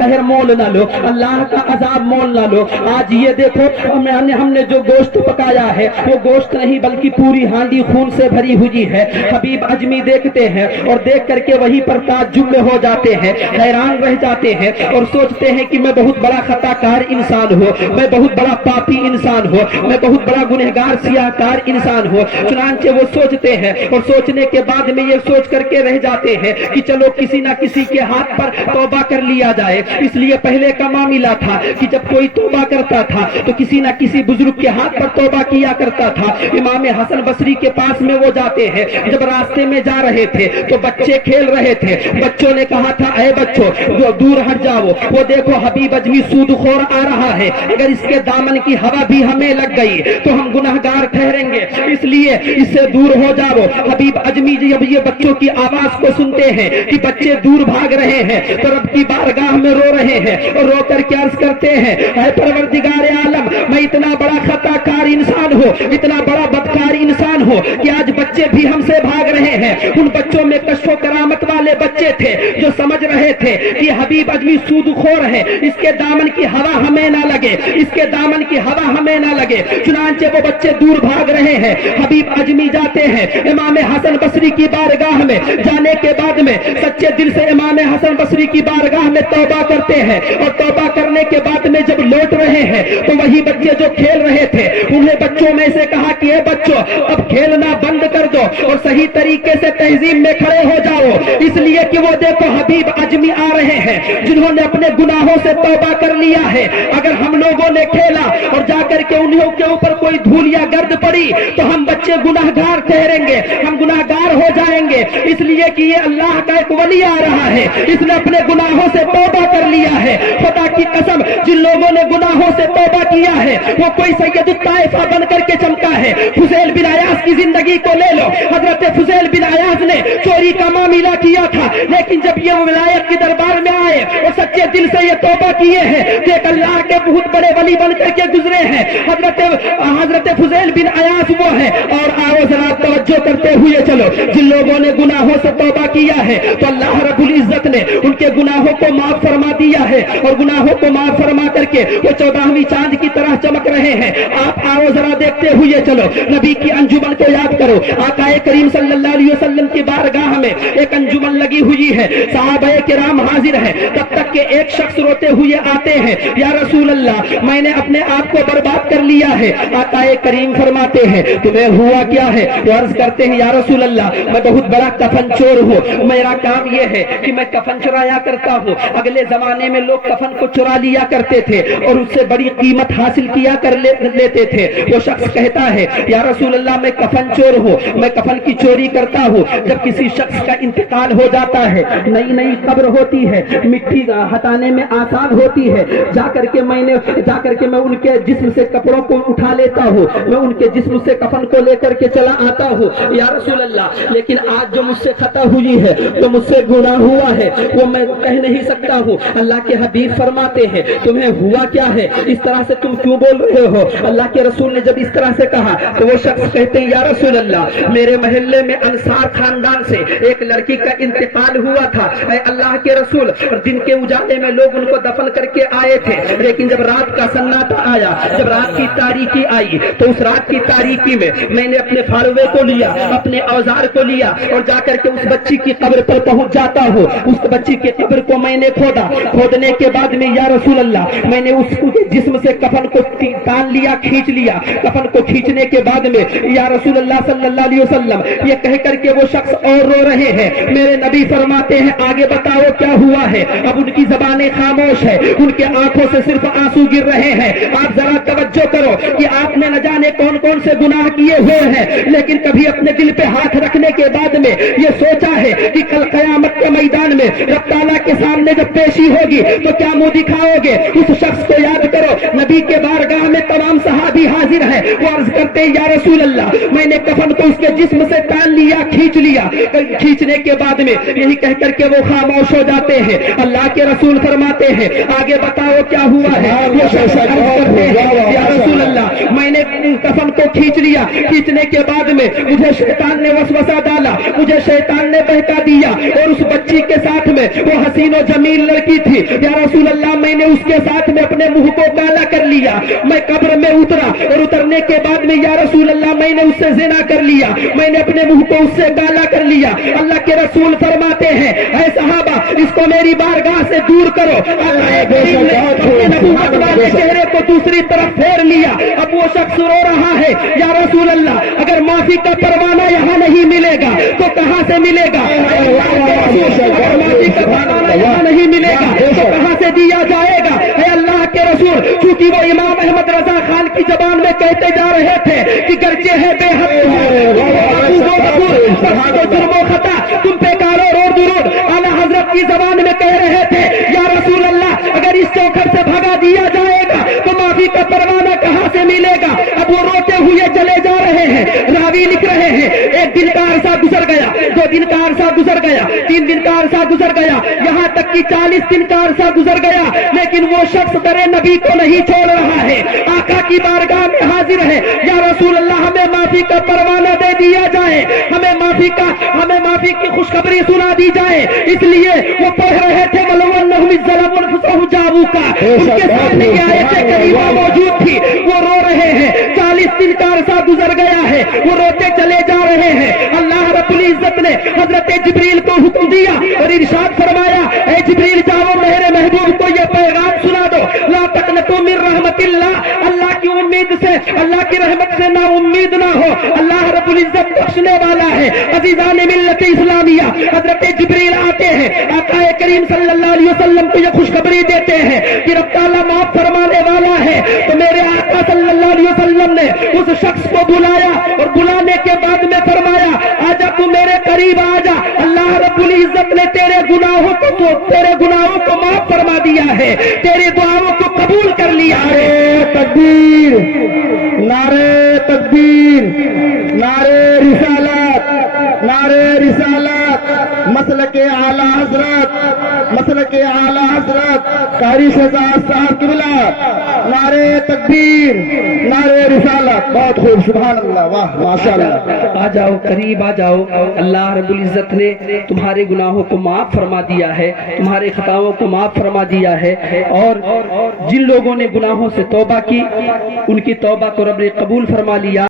कहर मोल ना लो, अल्लाह का अजाब मोल ना लो। आज ये देखो हमने जो गोश्त पकाया है वो गोश्त नहीं बल्कि पूरी हांडी खून से भरी हुई है। हबीब अजमी देखते हैं और देख करके वहीं पर ताज्जुब में हो जाते हैं, हैरान रह जाते हैं और सोचते हैं कि मैं बहुत बड़ा खताकार इंसान हूँ, मैं बहुत बड़ा पापी इंसान हूँ, मैं बहुत बड़ा गुनहगार सियाहकार इंसान हूँ। चुनांचे वो सोचते हैं और सोचने के बाद में ये सोच करके रह जाते हैं कि चलो किसी ना किसी के हाथ पर तौबा कर लिया जाए। इसलिए पहले का मामला था कि जब कोई तौबा करता था तो किसी ना किसी बुजुर्ग के हाथ पर तौबा किया करता था। इमाम हसन बसरी के पास में वो जाते हैं, जब रास्ते में जा रहे थे तो बच्चे खेल रहे थे। बच्चों ने कहा था ऐ बच्चों दूर हट जाओ, वो देखो हबीब अजमी सूदखोर आ रहा है, अगर इसके दामन की हवा भी हमें लग गई तो हम गुनहगार ठहरेंगे, इसलिए इससे दूर हो जाओ। हबीब अजमी जब ये बच्चों की आवाज को सुनते हैं कि बच्चे दूर भाग रहे हैं तो रब की बारगाह में रो रहे हैं और रो कर के अर्ज करते हैं ऐ परवरदिगार आलम, मैं इतना बड़ा खताकार इंसान हूँ, इतना बड़ा बदकार इंसान हूँ कि आज बच्चे भी हमसे भाग रहे हैं। उन बच्चों में कश्फो करामत वाले बच्चे थे जो समझ रहे थे कि हबीब अजमी सूदखोर है, इसके दामन की हवा हमें ना लगे, इसके दामन की हवा हमें ना लगे। चुनांचे वो बच्चे दूर भाग रहे हैं। हबीब अजमी जाते हैं इमाम हसन बसरी की बारगाह में, जाने के बाद में सच्चे दिल से इमाम हसन बसरी की बारगाह में तौबा करते हैं और तौबा करने के बाद में जब लौट रहे हैं तो वही बच्चे जो खेल रहे थे उन्हें बच्चों में से कहा कि ए बच्चों अब खेलना बंद कर दो और सही तरीके से तहजीब में खड़े हो जाओ, इसलिए कि वो देखो हबीब अजमी आ रहे हैं जिन्होंने अपने गुनाहों से तौबा कर लिया है। अगर हम लोगों ने खेला और जाकर के उन्हीं के ऊपर कोई धूल या गर्द पड़ी तो हम बच्चे गुनाहगार ठहरेंगे, हम गुनाहगार हो जाएंगे, इसलिए कि ये अल्लाह का एक वली आ रहा है, इसने अपने गुनाहों से तौबा कर लिया है। खुदा की कसम जिन लोगों ने गुनाहों से तौबा किया है वो कोई सैयद ताइफा बन करके चमका है। फुज़ैल बिन अयाज की जिंदगी को ले लो, हजरत फुज़ैल बिन अयाज ने चोरी का मामला किया था, लेकिन जब ये विलायत के दरबार में आए और सच्चे दिल से ये तौबा किए हैं कि एक अल्लाह के बहुत बड़े वली बन करके गुजरे हैं, हजरत फुज़ैल बिन अयाज वो है। और आओ जरा तवज्जो करते हुए चलो, जिन लोगों ने गुनाहों से तौबा किया है तो अल्लाह रब्बुल इज्जत ने उनके गुनाहों को माफ फरमा दिया है और गुनाहों को माफ फरमा करके वो 14वीं चांद की तरह चमक रहे हैं। आप आओ जरा देखते हुए चलो, नबी की अंजुमन को याद करो। आकाए करीम सल्लल्लाहु अलैहि वसल्लम की बारगाह में एक अंजुमन लगी हुई है, सहाबाए किराम हाजिर हैं, तब तक के एक शख्स रोते हुए आते हैं, या रसूल अल्लाह मैंने अपने आप को बर्बाद कर लिया है। आकाए करीम फरमाते हैं तुम्हें हुआ क्या है? वो अर्ज करते हैं या रसूल अल्लाह मैं बहुत बड़ा कफन चोर हूँ, मेरा काम यह है कि मैं कफन चुराया करता हूँ। अगले जमाने में लोग कफन को चुरा लिया करते थे और उससे बड़ी कीमत हासिल किया कर लेते थे। वो शख्स कहता है या रसूल अल्लाह मैं कफन चोर हूँ, मैं कफन की चोरी करता हूँ। जब किसी शख्स का इंतकाल हो जाता है, नई नई कब्र होती है, मिट्टी हटाने में आसान होती है, जाकर के मैं उनके जिस्म से कपड़ों को उठा लेता हूँ, मैं उनके जिस्म से कफन को लेकर के चला आता हूँ या रसूल अल्लाह, लेकिन आज जो मुझसे खता हुई है, जो मुझसे गुनाह हुआ है वो मैं कह नहीं सकता हूँ। अल्लाह के हबीब फरमाते हैं तुम्हें हुआ क्या है, इस तरह से तुम क्यों बोल रहे हो? अल्लाह के रसूल ने जब इस तरह से कहा तो वो शख्स कहते हैं या रसूल अल्लाह मेरे महल्ले में अंसार खानदान से एक लड़की का इंतकाल हुआ था, अल्लाह के रसूल, दिन के उजाले में लोग उनको दफन करके आए थे, लेकिन जब रात का सन्नाटा आया, जब रात की तारीकी आई तो उस रात की तारीकी में मैंने अपने फाड़वे को लिया, अपने औजार को लिया और जाकर के उस बच्ची की कब्र पर पहुंच जाता हूँ। उस बच्ची की कब्र को मैंने खोदा, खोदने के बाद में या रसूल अल्लाह मैंने उसको जिस्म से कफन को तान लिया, खींच लिया। कफन को खींचने के बाद में या रसूल अल्लाह सल्लल्लाहु अलैहि वसल्लम ये कह करके वो शख्स और रो रहे हैं। मेरे नबी फरमाते हैं आगे बताओ क्या हुआ है? अब उनकी ज़बानें खामोश है, उनके आंखों से सिर्फ आंसू गिर रहे हैं। आप जरा तवज्जो करो कि आपने न जाने कौन कौन से गुनाह किए हुए हैं, लेकिन कभी अपने दिल पे हाथ रखने के बाद में ये सोचा है कि कल क़यामत के मैदान में रब ताला के सामने जब पेशी होगी तो क्या मुंह दिखाओगे? उस शख्स को याद करो। नबी के बारगाह में तमाम सहाबी हाजिर हैं, वो अर्ज करते हैं या रसूल अल्लाह मैंने कफन को उसके जिस्म से तान लिया, खींच लिया। खींचने के बाद में यही कह करके वो खामोश हो जाते हैं। अल्लाह के रसूल फरमाते हैं आगे बताओ क्या हुआ है? वो शख्स अर्ज करते हैं या रसूल अल्लाह میں نے کفن کو کھینچ لیا. کھینچنے کے بعد میں مجھے شیطان نے وسوسہ ڈالا, مجھے شیطان نے بہکا دیا, اور اس بچی کے ساتھ میں وہ حسین و جمیل لڑکی تھی. یا رسول اللہ میں نے اس کے ساتھ میں اپنے منہ کو کالا کر لیا. میں قبر میں اترا, اور اترنے کے بعد میں یا رسول اللہ میں نے اس سے زنا کر لیا, میں نے اپنے منہ کو اس سے کالا کر لیا. اللہ کے رسول فرماتے ہیں اے صحابہ اس کو میری بارگاہ سے دور کرو. اللہ اپنے نبوت والے چہرے کو دوسری طرف پھیر لیا. اب وہ شخص رو رہا ہے یا رسول اللہ اگر معافی کا پروانہ یہاں نہیں ملے گا تو کہاں سے ملے گا؟ اگر معافی کا پروانہ یہاں نہیں ملے گا تو کہاں سے دیا جائے گا؟ اے اللہ کے رسول, چونکہ وہ امام احمد رضا خان کی زبان میں کہتے جا رہے تھے کہ گرچہ ہے بے حد جرم و خطا تم پہ کارو روڈ درود. اعلیٰ حضرت کی زبان میں کہہ رہے تھے یا رسول اللہ اگر اس چوکھٹ سے بھگا دیا جائے گا تو معافی کا پروانہ کہاں سے ملے گا؟ اب وہ روتے ہوئے چلے جا رہے ہیں. راوی لکھ رہے ہیں ایک دن کا عرصہ گزر گیا, 2 دن کا عرصہ گزر گیا, 3 دن کا عرصہ گزر گیا, یہاں تک کہ 40 دن کا عرصہ گزر گیا, لیکن وہ شخص در نبی کو نہیں چھوڑ رہا ہے. آقا کی بارگاہ میں حاضر ہے, یا رسول اللہ ہمیں معافی کا پروانہ دے دیا جائے, ہمیں معافی کی خوشخبری سنا دی جائے. اس لیے وہ پڑھ رہے تھے وَلَوْ أَنَّهُمْ إِذْ ظَلَمُوا أَنفُسَهُمْ جَاءُوكَ, ان کے سامنے یہ آیت کریمہ موجود تھی. وہ رو رہے ہیں, 40 دن کا عرصہ گزر گیا ہے, وہ روتے چلے جا رہے ہیں. اللہ رب العزت نے حضرت جبریل کو حکم دیا اور ارشاد فرمایا اے جبریل جاؤ میرے محبوب کو یہ پیغام سنا دو, لا تقنطوا من رحمت اللہ, اللہ کی امید سے, اللہ کی رحمت سے نا امید نہ ہو. اللہ رب العزت بخشنے والا ہے. عزیزان ملت اسلامیہ, حضرت جبریل آتے ہیں, آقا کریم صلی اللہ علیہ وسلم کو یہ خوشخبری دیتے ہیں کہ رب تعالیٰ معاف فرمانے والا ہے. تو میرے آقا صلی اللہ علیہ وسلم نے اس شخص کو بلایا, اور بلانے کے بعد میں فرمایا آجا تو میرے قریب آجا, اللہ رب العزت نے تیرے گناہوں کو معاف فرما دیا ہے, تیرے دعاؤں کو قبول کر لیا ہے. تکبیر, نعرے تکبیر, نعرے رسالت, نعرے رسالت, مسلک اعلی حضرت, مسلک اعلی حضرت قاری شہزاد صاحب قبلہ, نعرے تکبیر, نعرے رسالت. بہت خوب, سبحان اللہ, واہ ماشاءاللہ. آ جاؤ, قریب آ جاؤ. اللہ رب العزت نے تمہارے گناہوں کو معاف فرما دیا ہے, تمہارے خطاؤں کو معاف فرما دیا ہے, اور جن لوگوں نے گناہوں سے توبہ کی ان کی توبہ کو رب نے قبول فرما لیا.